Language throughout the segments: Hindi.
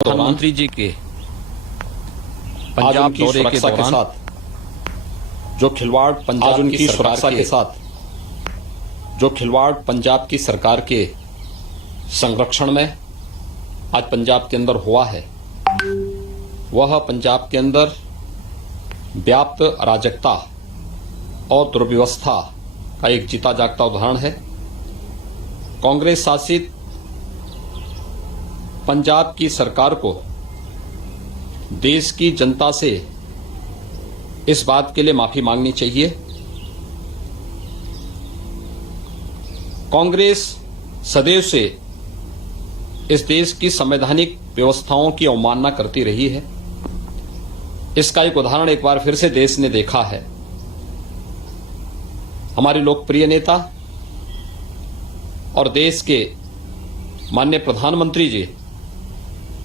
प्रधानमंत्री जी के पंजाब दौरे के दौरान जो खिलवाड़ पंजाब की सुरक्षा के साथ जो खिलवाड़ पंजाब की सरकार के संरक्षण में आज पंजाब के अंदर हुआ है, वह पंजाब के अंदर व्याप्त अराजकता और दुर्व्यवस्था का एक जीता जागता उदाहरण है। कांग्रेस शासित पंजाब की सरकार को देश की जनता से इस बात के लिए माफी मांगनी चाहिए। कांग्रेस सदैव से इस देश की संवैधानिक व्यवस्थाओं की अवमानना करती रही है। इसका एक उदाहरण एक बार फिर से देश ने देखा है। हमारे लोकप्रिय नेता और देश के माननीय प्रधानमंत्री जी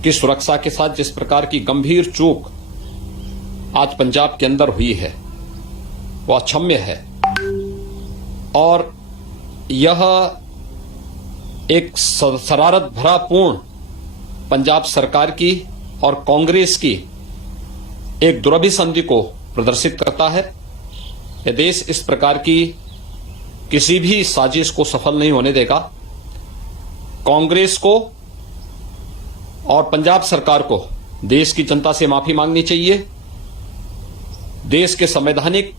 की सुरक्षा के साथ जिस प्रकार की गंभीर चूक आज पंजाब के अंदर हुई है, वह अक्षम्य है और यह एक शरारत भरा पूर्ण पंजाब सरकार की और कांग्रेस की एक दुरभिसंधि को प्रदर्शित करता है। यह देश इस प्रकार की किसी भी साजिश को सफल नहीं होने देगा। कांग्रेस को और पंजाब सरकार को देश की जनता से माफी मांगनी चाहिए। देश के संवैधानिक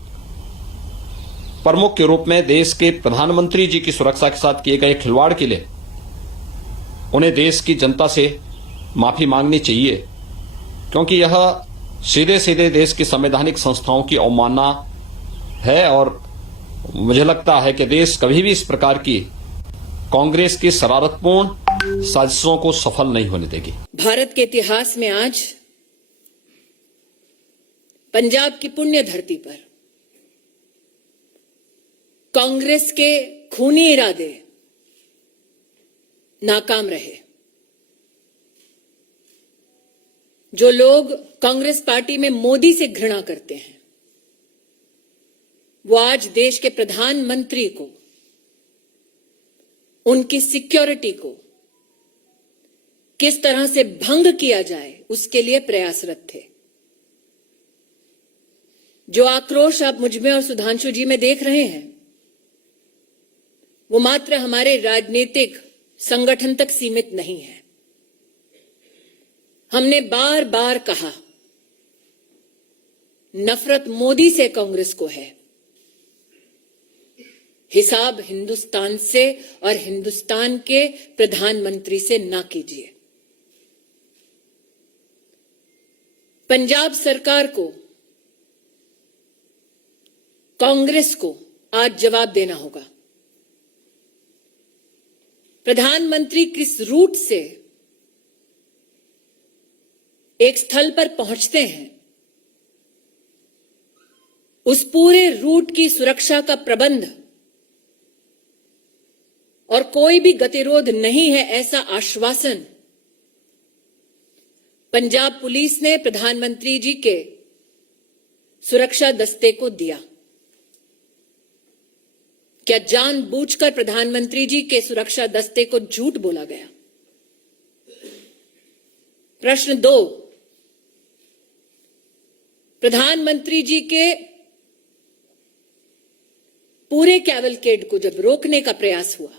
प्रमुख के रूप में देश के प्रधानमंत्री जी की सुरक्षा के साथ किए गए खिलवाड़ के लिए उन्हें देश की जनता से माफी मांगनी चाहिए, क्योंकि यह सीधे सीधे देश की संवैधानिक संस्थाओं की अवमानना है और मुझे लगता है कि देश कभी भी इस प्रकार की कांग्रेस की शरारतपूर्ण साजिशों को सफल नहीं होने देगी। भारत के इतिहास में आज पंजाब की पुण्य धरती पर कांग्रेस के खूनी इरादे नाकाम रहे। जो लोग कांग्रेस पार्टी में मोदी से घृणा करते हैं, वो आज देश के प्रधानमंत्री को, उनकी सिक्योरिटी को किस तरह से भंग किया जाए उसके लिए प्रयासरत थे। जो आक्रोश आप मुझमें और सुधांशु जी में देख रहे हैं, वो मात्र हमारे राजनीतिक संगठन तक सीमित नहीं है। हमने बार बार कहा, नफरत मोदी से कांग्रेस को है, हिसाब हिंदुस्तान से और हिंदुस्तान के प्रधानमंत्री से ना कीजिए। पंजाब सरकार को, कांग्रेस को आज जवाब देना होगा। प्रधानमंत्री किस रूट से एक स्थल पर पहुंचते हैं, उस पूरे रूट की सुरक्षा का प्रबंध और कोई भी गतिरोध नहीं है, ऐसा आश्वासन पंजाब पुलिस ने प्रधानमंत्री जी के सुरक्षा दस्ते को दिया। क्या जानबूझकर प्रधानमंत्री जी के सुरक्षा दस्ते को झूठ बोला गया? प्रश्न 2, प्रधानमंत्री जी के पूरे कैवलकेड को जब रोकने का प्रयास हुआ,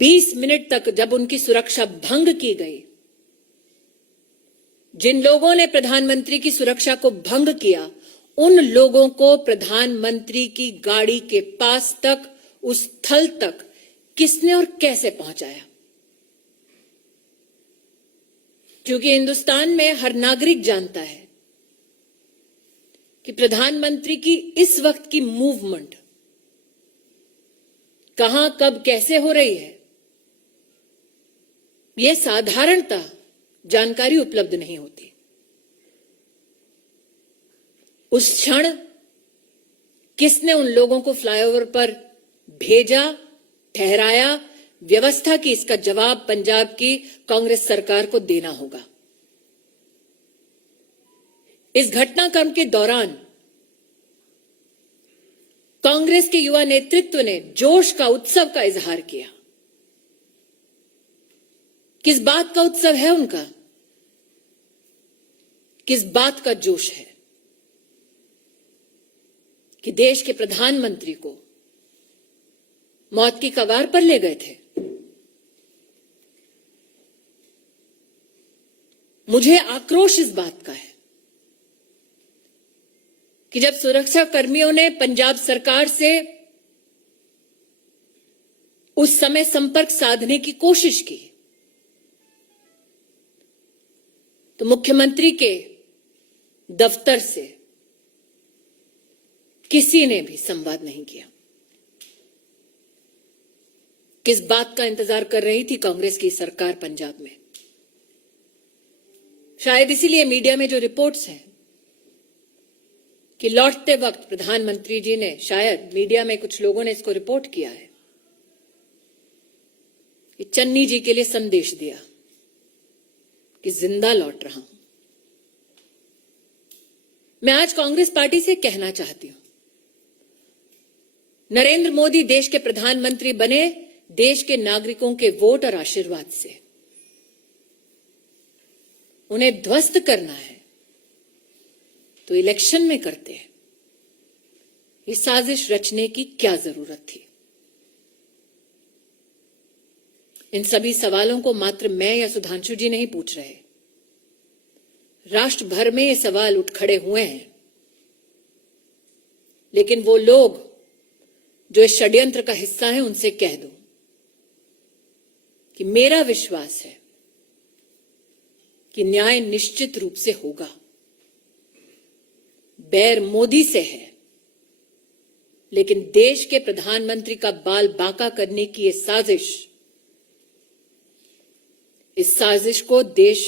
20 मिनट तक जब उनकी सुरक्षा भंग की गई, जिन लोगों ने प्रधानमंत्री की सुरक्षा को भंग किया, उन लोगों को प्रधानमंत्री की गाड़ी के पास तक, उस स्थल तक किसने और कैसे पहुंचाया? क्योंकि हिंदुस्तान में हर नागरिक जानता है कि प्रधानमंत्री की इस वक्त की मूवमेंट कहां, कब, कैसे हो रही है, यह साधारणतः जानकारी उपलब्ध नहीं होती। उस क्षण किसने उन लोगों को फ्लाईओवर पर भेजा, ठहराया, व्यवस्था की, इसका जवाब पंजाब की कांग्रेस सरकार को देना होगा। इस घटनाक्रम के दौरान कांग्रेस के युवा नेतृत्व ने जोश का, उत्सव का इजहार किया। किस बात का उत्सव है उनका, किस बात का जोश है कि देश के प्रधानमंत्री को मौत की कगार पर ले गए थे। मुझे आक्रोश इस बात का है कि जब सुरक्षा कर्मियों ने पंजाब सरकार से उस समय संपर्क साधने की कोशिश की तो मुख्यमंत्री के दफ्तर से किसी ने भी संवाद नहीं किया। किस बात का इंतजार कर रही थी कांग्रेस की सरकार पंजाब में? शायद इसीलिए मीडिया में जो रिपोर्ट्स हैं कि लौटते वक्त प्रधानमंत्री जी ने, शायद मीडिया में कुछ लोगों ने इसको रिपोर्ट किया है कि चन्नी जी के लिए संदेश दिया कि जिंदा लौट रहा हूं। मैं आज कांग्रेस पार्टी से कहना चाहती हूं, नरेंद्र मोदी देश के प्रधानमंत्री बने देश के नागरिकों के वोट और आशीर्वाद से। उन्हें ध्वस्त करना है तो इलेक्शन में करते हैं। ये साजिश रचने की क्या जरूरत थी? इन सभी सवालों को मात्र मैं या सुधांशु जी नहीं पूछ रहे, राष्ट्र भर में ये सवाल उठ खड़े हुए हैं। लेकिन वो लोग जो इस षड्यंत्र का हिस्सा हैं, उनसे कह दो कि मेरा विश्वास है कि न्याय निश्चित रूप से होगा। बैर मोदी से है, लेकिन देश के प्रधानमंत्री का बाल बांका करने की ये साजिश, इस साजिश को देश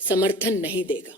समर्थन नहीं देगा।